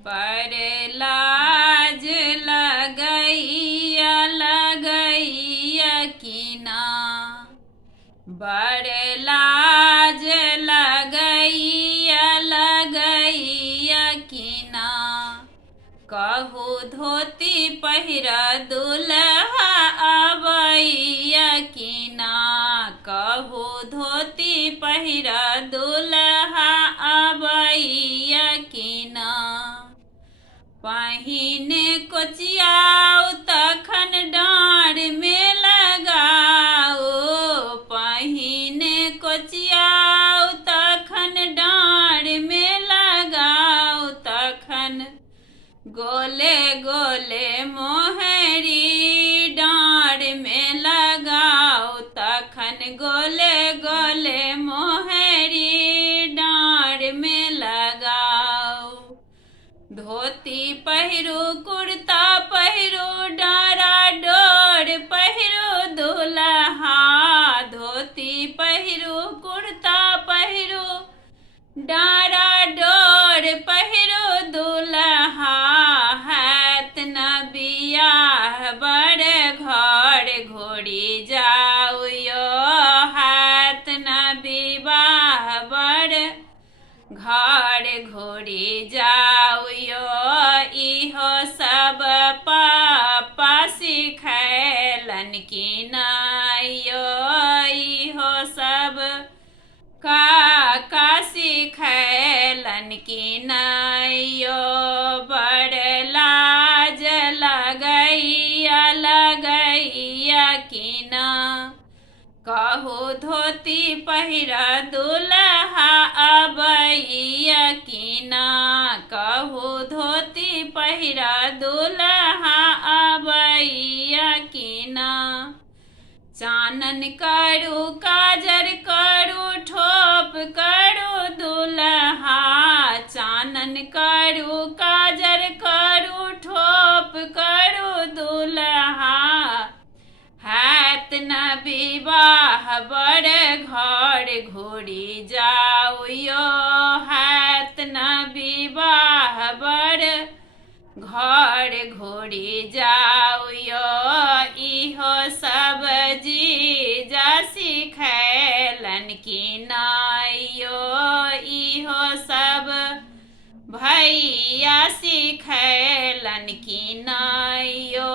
पर लाज लगैया कीना, बड़ लाज लगैया कीना। कहू धोती पहिर दुल्हा अबैया कीना, कहू धोती पहिर दुल्हा अबैया कीना। पहिने कोचियाऊ तखन डाँड़ में लगाओ, पहिने कोचियाऊ तखन डाँड़ में लगाओ। तखन गोले गोले मोहरी डाँड़ में लगाओ, तखन गोले गोले मोहरी डाँड़ में लगाओ। धोती पहिरू कुर्ता पहिरू डारा डोर पहिरू दुल्हा, धोती पहिरू कुर्ता पहिरू डारा डोर पहिरू दुल्हा। हैत न बियाह बड़ घर घोड़ी जाऊ यो, हैत न विवाह बड़ घर घोड़ी जाऊ यो। इहो सब पापा सिखैलन की नायो, इहो सब काका सिखैलन की नायो। बड़ लाज लगैया कीना, कहू धोती पहिर दुल्हा अबैया कीना, कहू धोती पहिर दुल्हा अबैया कीना। चानन करू काजर करू ठोप करू दुल्हा, चानन करू काजर करू ठोप करू दुल्हा। हैत न विवाह बड़ घर घोड़ी जाऊ यो, हैत न विवाह बड़ घर घोड़ी जाऊ यो। इहो सब जीजा सिखैलन की नायो, इहो सब भैया सिखैलन की नायो।